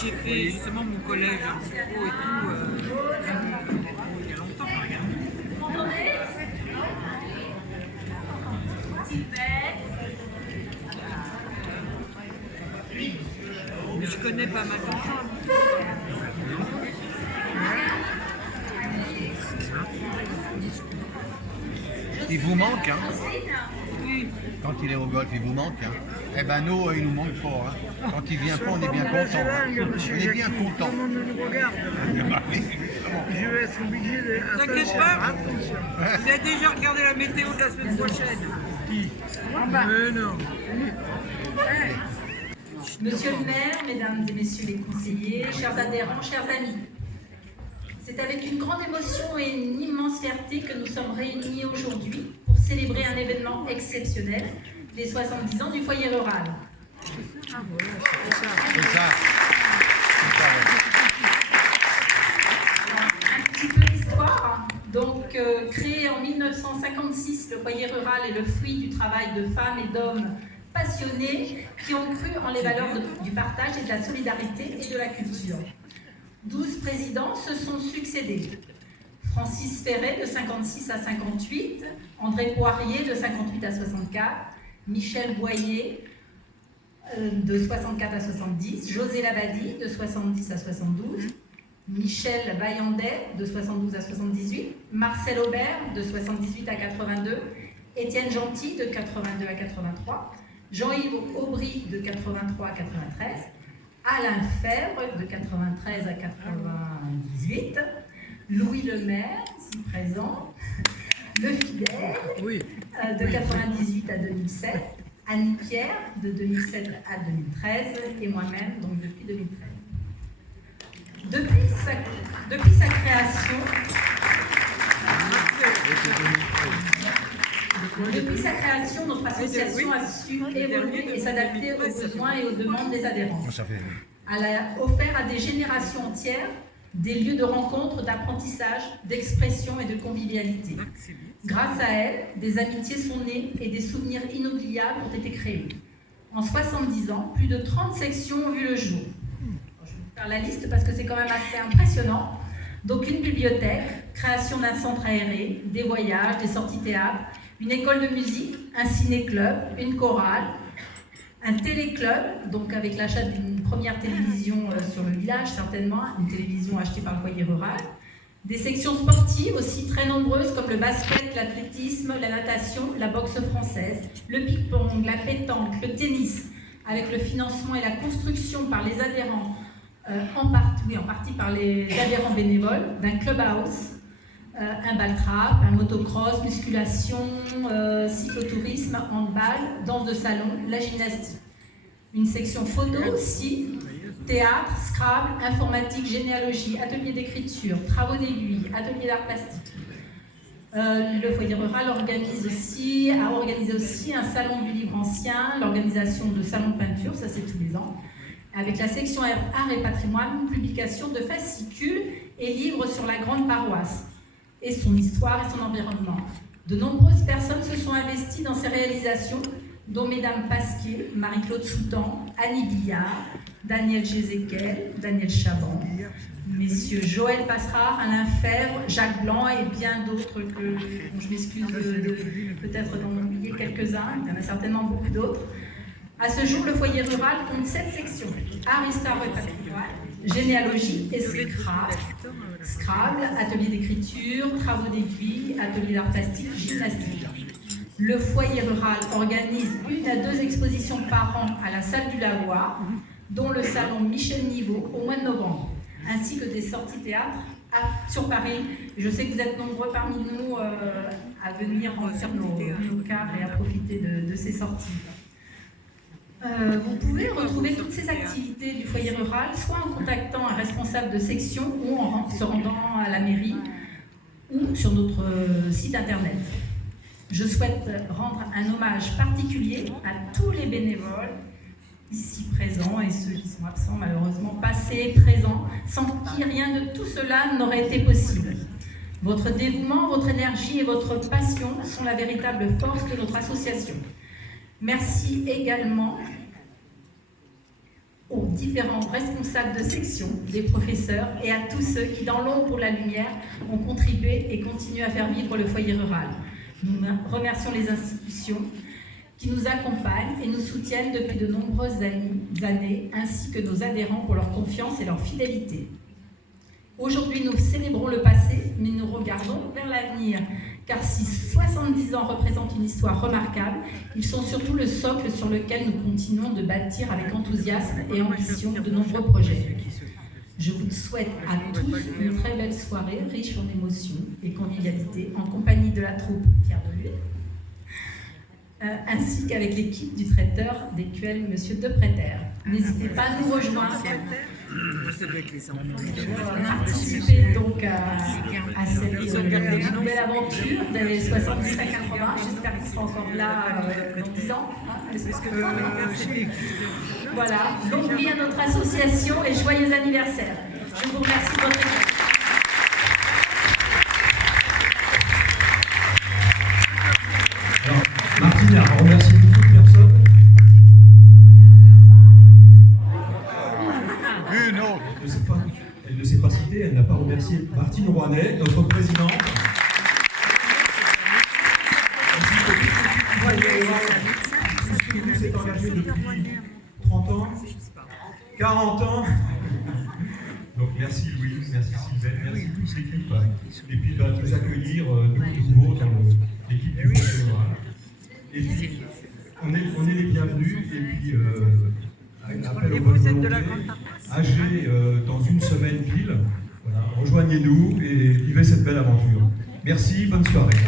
j'ai fait justement mon collège en Pro et tout, il y a longtemps. Mais je connais pas mal de gens. Il vous manque, hein? Oui. Quand il est au golf, il vous manque, hein? Eh ben nous, il nous manque fort, hein? Quand il vient pas, on est bien content. On est bien content. Tout le monde nous regarde. Je vais être obligé de... T'inquiète pas, vous avez déjà regardé la météo de la semaine prochaine. Mais non. Monsieur le maire, mesdames et messieurs les conseillers, chers adhérents, chers amis, c'est avec une grande émotion et une immense fierté que nous sommes réunis aujourd'hui pour célébrer un événement exceptionnel, les 70 ans du foyer rural. C'est ça. Un petit peu d'histoire. Donc, créé en 1956, le foyer rural est le fruit du travail de femmes et d'hommes passionnés qui ont cru en les valeurs du partage et de la solidarité et de la culture. 12 présidents se sont succédés. Francis Ferret de 56 à 58, André Poirier de 58 à 64, Michel Boyer de 64 à 70, José Labadie de 70 à 72, Michel Vaillandet de 72 à 78, Marcel Aubert de 78 à 82, Étienne Gentil de 82 à 83, Jean-Yves Aubry de 83 à 93, Alain Fèvre de 93 à 98, Louis Lemaire, ici présent, Le Fidèle de 98 à 2007, Annie Pierre de 2007 à 2013 et moi-même donc depuis 2013. Depuis sa création, notre association a su évoluer et s'adapter aux besoins et aux demandes des adhérents. Elle a offert à des générations entières des lieux de rencontre, d'apprentissage, d'expression et de convivialité. Grâce à elle, des amitiés sont nées et des souvenirs inoubliables ont été créés. En 70 ans, plus de 30 sections ont vu le jour. Je vais vous faire la liste parce que c'est quand même assez impressionnant. Donc une bibliothèque, création d'un centre aéré, des voyages, des sorties théâtre, une école de musique, un ciné-club, une chorale, un téléclub, donc avec l'achat d'une première télévision sur le village certainement, une télévision achetée par le foyer rural, des sections sportives aussi très nombreuses comme le basket, l'athlétisme, la natation, la boxe française, le ping-pong, la pétanque, le tennis, avec le financement et la construction par les adhérents, en partie par les adhérents bénévoles, d'un clubhouse, un ball-trap, un motocross, musculation, cyclotourisme, handball, danse de salon, la gymnastique. Une section photo aussi, théâtre, Scrabble, informatique, généalogie, atelier d'écriture, travaux d'aiguille, atelier d'art plastique. Le foyer rural a organisé aussi un salon du livre ancien, l'organisation de salons de peinture, ça c'est tous les ans, avec la section art et patrimoine, publication de fascicules et livres sur la grande paroisse et son histoire et son environnement. De nombreuses personnes se sont investies dans ces réalisations, dont Mesdames Pasquier, Marie-Claude Soutan, Annie Billard, Daniel Gézéquel, Daniel Chaban, Messieurs Joël Passerard, Alain Fèvre, Jacques Blanc et bien d'autres dont je m'excuse peut-être d'en oublier quelques-uns, il y en a certainement beaucoup d'autres. À ce jour, le foyer rural compte 7 sections, art, histoire et patrimoine, généalogie et Scrabble, atelier d'écriture, travaux d'aiguille, atelier d'art plastique, gymnastique. Le foyer rural organise 1 à 2 expositions par an à la salle du Lavoir, dont le salon Michel Niveau au mois de novembre, ainsi que des sorties théâtre sur Paris. Je sais que vous êtes nombreux parmi nous à venir remplir nos cars et à profiter de ces sorties. Vous pouvez retrouver toutes ces activités du foyer rural, soit en contactant un responsable de section ou en se rendant à la mairie ou sur notre site internet. Je souhaite rendre un hommage particulier à tous les bénévoles ici présents et ceux qui sont absents malheureusement, passés, présents, sans qui rien de tout cela n'aurait été possible. Votre dévouement, votre énergie et votre passion sont la véritable force de notre association. Merci également aux différents responsables de section, des professeurs et à tous ceux qui, dans l'ombre ou la lumière, ont contribué et continuent à faire vivre le foyer rural. Nous remercions les institutions qui nous accompagnent et nous soutiennent depuis de nombreuses années, ainsi que nos adhérents pour leur confiance et leur fidélité. Aujourd'hui, nous célébrons le passé, mais nous regardons vers l'avenir, car si 70 ans représentent une histoire remarquable, ils sont surtout le socle sur lequel nous continuons de bâtir avec enthousiasme et ambition de nombreux projets. Je vous souhaite à tous une très belle soirée, riche en émotions et convivialité, en compagnie de la troupe Pierre Deluy, ainsi qu'avec l'équipe du traiteur d'écuelle, M. Depréter. N'hésitez pas à nous rejoindre. Participer donc à cette nouvelle aventure des 70 à 80. J'espère qu'ils seront encore là dans 10 ans. Voilà. Donc, vie à notre association et joyeux anniversaire. Je vous remercie de votre écoute. Martine a remercié beaucoup de personnes. Elle ne s'est pas citée, elle n'a pas remercié Martine Rouanet, notre présidente. Qui s'est engagée depuis 30 ans, 40 ans. Donc merci Louis, merci Sylvain, merci toute l'équipe. Et puis de nous accueillir de nouveau dans l'équipe du foyer rural. Et puis, on est les bienvenus, et puis un appel aux bonnes volontés, âgés dans une semaine pile, voilà, rejoignez-nous et vivez cette belle aventure. Merci, bonne soirée.